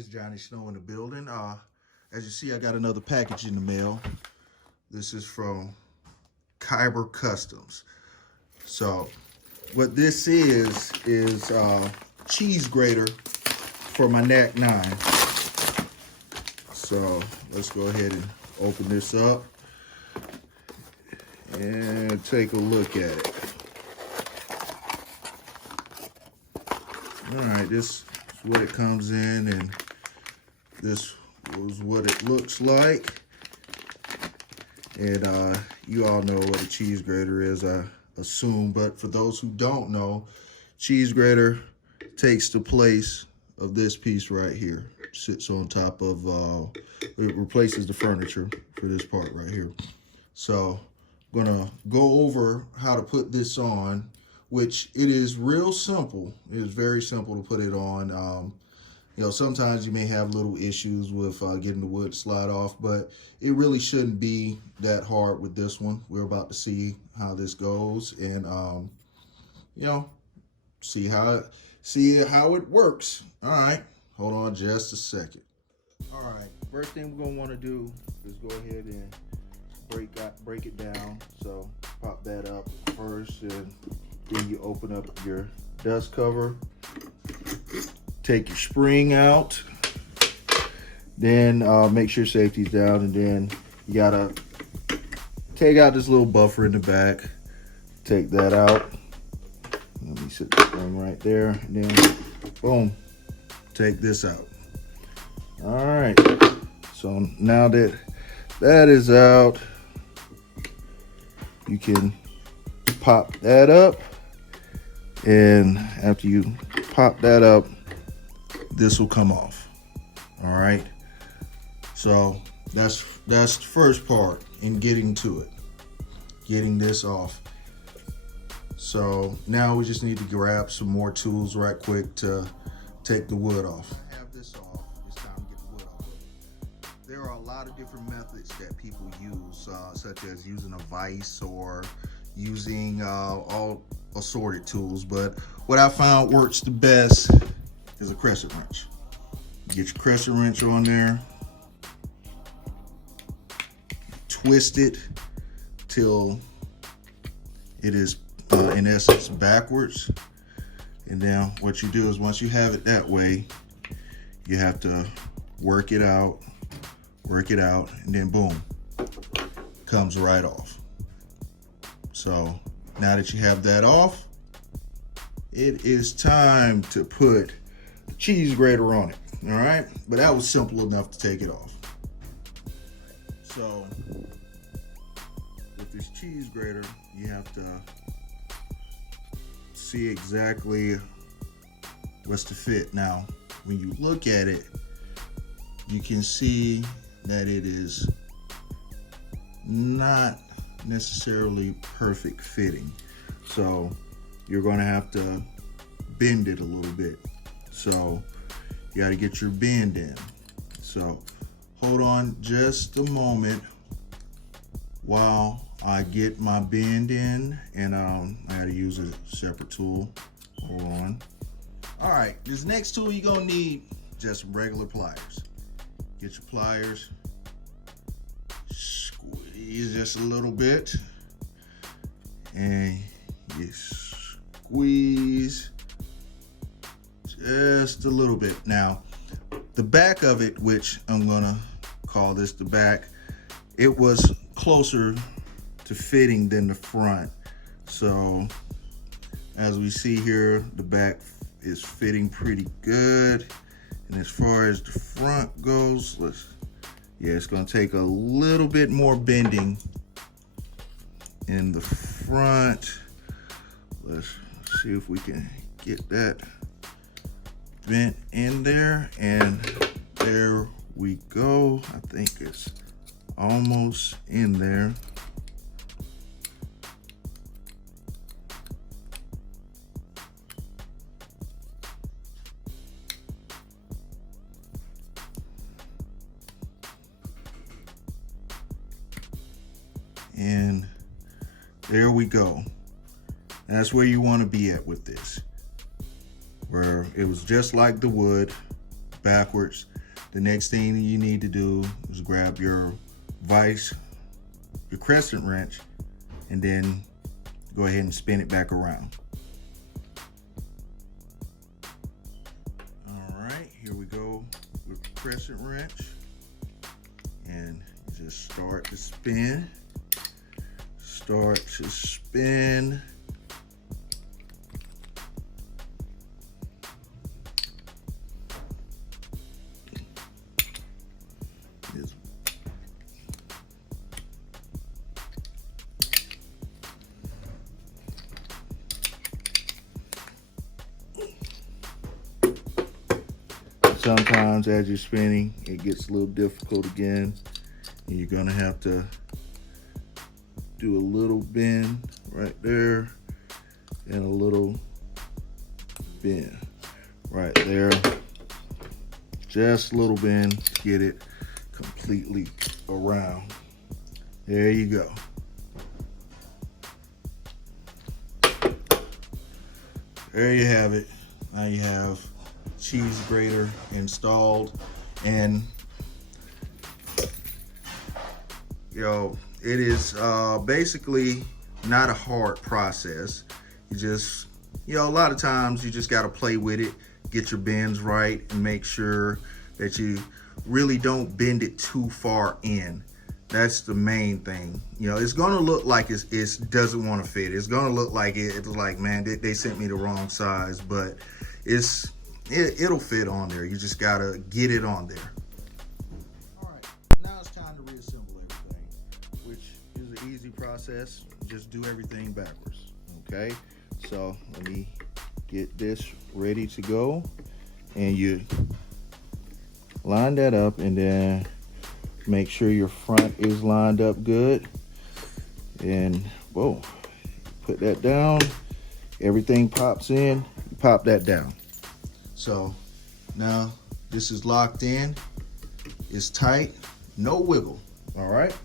It's Johnny Snow in the building. As you see, I got another package in the mail. This is from Kyber Customs. So what this is cheese grater for my NAC 9. So let's go ahead and open this up and take a look at it. All right, this is what it comes in, and this was what it looks like. And you all know what a cheese grater is, I assume, but for those who don't know, cheese grater takes the place of this piece right here. Sits on top of, it replaces the furniture for this part right here. So I'm gonna go over how to put this on, which it is real simple. It is very simple to put it on. You know, sometimes you may have little issues with getting the wood to slide off, but it really shouldn't be that hard with this one. We're about to see how this goes, and you know, see how it works. All right, hold on just a second. All right, first thing we're gonna want to do is go ahead and break it down. So pop that up first, and then you open up your dust cover. Take your spring out, then make sure safety's down, and then you gotta take out this little buffer in the back. Take that out. Let me set the spring right there, and then boom, take this out. All right, so now that that is out, you can pop that up, and after you pop that up, this will come off. All right, so that's the first part in getting to it, getting this off. So now we just need to grab some more tools right quick to take the wood off. I have this off. It's time to get the wood off. There are a lot of different methods that people use, such as using a vise or using all assorted tools, but what I found works the best is a crescent wrench. Get your crescent wrench on there, twist it till it is in essence backwards, and then what you do is once you have it that way, you have to work it out, and then boom, comes right off. So now that you have that off, it is time to put cheese grater on it. All right, but that was simple enough to take it off. So with this cheese grater, you have to see exactly what's to fit. Now when you look at it, you can see that it is not necessarily perfect fitting, so you're going to have to bend it a little bit. So you got to get your bend in. So hold on just a moment while I get my bend in, and I got to use a separate tool. Hold on. All right, this next tool you're gonna need just regular pliers. Get your pliers, squeeze just a little bit, and you squeeze just a little bit. Now, the back of it, which I'm gonna call this the back, it was closer to fitting than the front. So as we see here, the back is fitting pretty good. And as far as the front goes, it's gonna take a little bit more bending in the front. Let's see if we can get that bent in there, and there we go. I think it's almost in there. And there we go. That's where you want to be at with this, where it was just like the wood, backwards, The next thing you need to do is grab your vise, your crescent wrench, and then go ahead and spin it back around. All right, here we go with the crescent wrench. And you just start to spin. Start to spin. Sometimes as you're spinning, it gets a little difficult again. And you're gonna have to do a little bend right there and a little bend right there. Just a little bend to get it completely around. There you go. There you have it. Now you have cheese grater installed, and it is basically not a hard process. You just, a lot of times you just got to play with it, get your bends right, and make sure that you really don't bend it too far in. That's the main thing. It's gonna look like it doesn't want to fit. It's gonna look like it's like, man, they sent me the wrong size, but it'll fit on there. You just gotta get it on there. All right, now it's time to reassemble everything, which is an easy process. Just do everything backwards, okay? So let me get this ready to go. And you line that up, and then make sure your front is lined up good. And whoa, put that down. Everything pops in, you pop that down. So now this is locked in, it's tight, no wiggle, all right?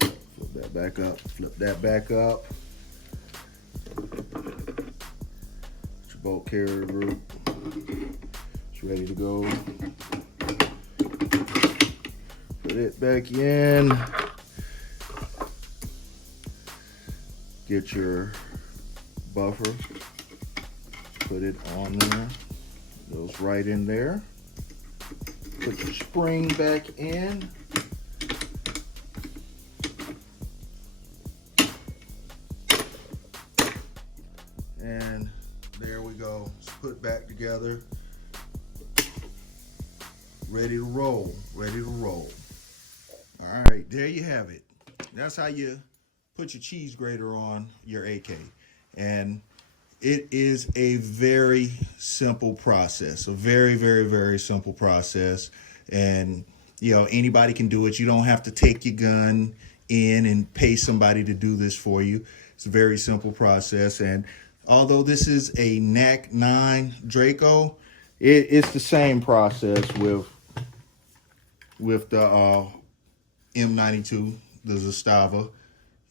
Flip that back up, flip that back up. Put your bolt carrier group, it's ready to go. Put it back in. Get your buffer. Put it on there, goes right in there. Put your spring back in. And there we go, it's put back together. Ready to roll, ready to roll. All right, there you have it. That's how you put your cheese grater on your AK. And it is a very simple process, a very, very, very simple process. And, anybody can do it. You don't have to take your gun in and pay somebody to do this for you. It's a very simple process. And although this is a NAC9 Draco, it's the same process with the M92, the Zpap.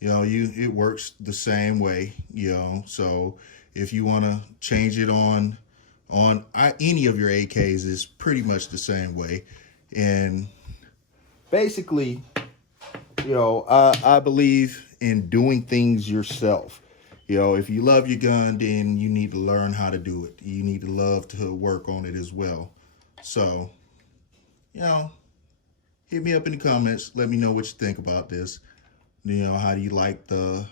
It works the same way, so if you want to change it on any of your AKs, it's pretty much the same way. And basically, I believe in doing things yourself. If you love your gun, then you need to learn how to do it. You need to love to work on it as well. So, hit me up in the comments. Let me know what you think about this. How do you like the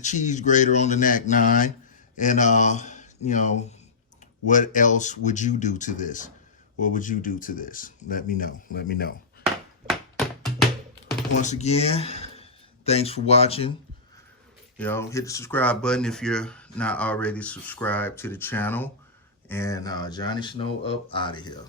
cheese grater on the NAC9? And what else would you do to this? What would you do to this? Let me know. Let me know. Once again, thanks for watching. Hit the subscribe button if you're not already subscribed to the channel. And Johnny Snow up out of here.